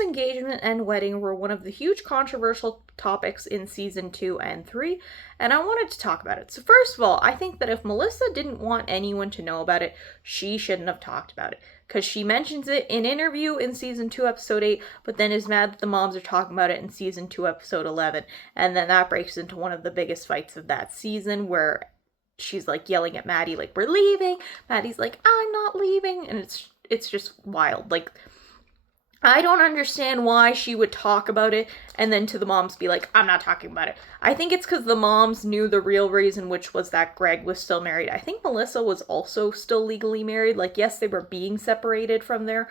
Melissa's engagement and wedding were one of the huge controversial topics in season 2 and 3, and I wanted to talk about it. So first of all, I think that if Melissa didn't want anyone to know about it, she shouldn't have talked about it. Because she mentions it in interview in season 2, episode 8, but then is mad that the moms are talking about it in season 2, episode 11. And then that breaks into one of the biggest fights of that season where she's like yelling at Maddie, like, we're leaving. Maddie's like, I'm not leaving. And it's just wild. Like, I don't understand why she would talk about it and then to the moms be like, I'm not talking about it. I think it's because the moms knew the real reason, which was that Greg was still married. I think Melissa was also still legally married. Like, yes, they were being separated from their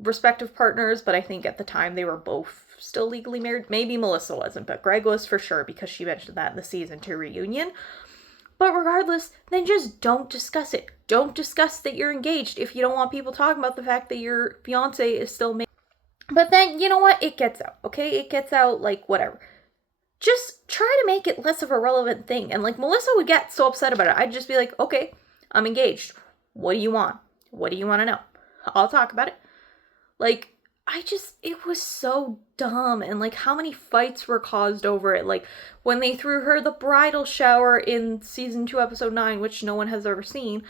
respective partners, but I think at the time they were both still legally married. Maybe Melissa wasn't, but Greg was for sure because she mentioned that in the season 2 reunion. But regardless, then just don't discuss it. Don't discuss that you're engaged if you don't want people talking about the fact that your fiance is still married. But then, you know what? It gets out, okay? It gets out, like, whatever. Just try to make it less of a relevant thing. And, like, Melissa would get so upset about it. I'd just be like, okay, I'm engaged. What do you want? What do you want to know? I'll talk about it. Like, it was so dumb. And, like, how many fights were caused over it. Like, when they threw her the bridal shower in season 2, episode 9, which no one has ever seen,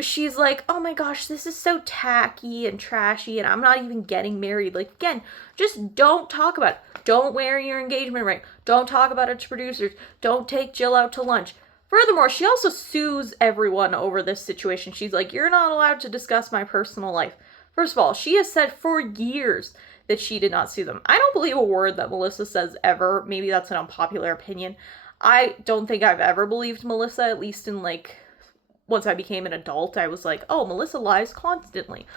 she's like, oh my gosh, this is so tacky and trashy, and I'm not even getting married. Like, again, just don't talk about it. Don't wear your engagement ring. Don't talk about it to producers. Don't take Jill out to lunch. Furthermore, she also sues everyone over this situation. She's like, you're not allowed to discuss my personal life. First of all, she has said for years that she did not sue them. I don't believe a word that Melissa says ever. Maybe that's an unpopular opinion. I don't think I've ever believed Melissa, at least in, like, once I became an adult, I was like, oh, Melissa lies constantly.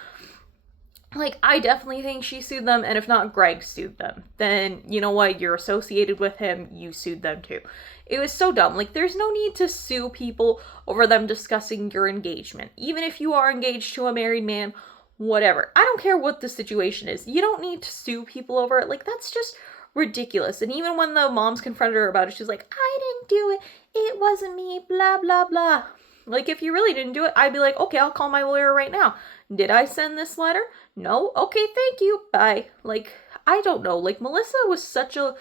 Like, I definitely think she sued them, and if not, Greg sued them. Then, you know what, you're associated with him, you sued them too. It was so dumb. Like, there's no need to sue people over them discussing your engagement. Even if you are engaged to a married man, whatever. I don't care what the situation is. You don't need to sue people over it. Like, that's just ridiculous. And even when the moms confronted her about it, she's like, I didn't do it. It wasn't me, blah, blah, blah. Like, if you really didn't do it, I'd be like, okay, I'll call my lawyer right now. Did I send this letter? No? Okay, thank you. Bye. Like, I don't know. Like, Melissa was such an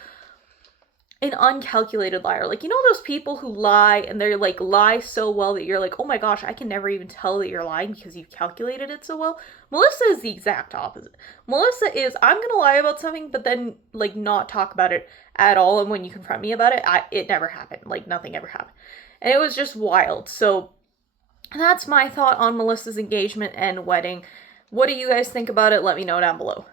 uncalculated liar. Like, you know those people who lie and they're like, lie so well that you're like, oh my gosh, I can never even tell that you're lying because you've calculated it so well? Melissa is the exact opposite. Melissa is, I'm gonna lie about something, but then, like, not talk about it at all. And when you confront me about it, it never happened. Like, nothing ever happened. And it was just wild. So that's my thought on Melissa's engagement and wedding. What do you guys think about it? Let me know down below.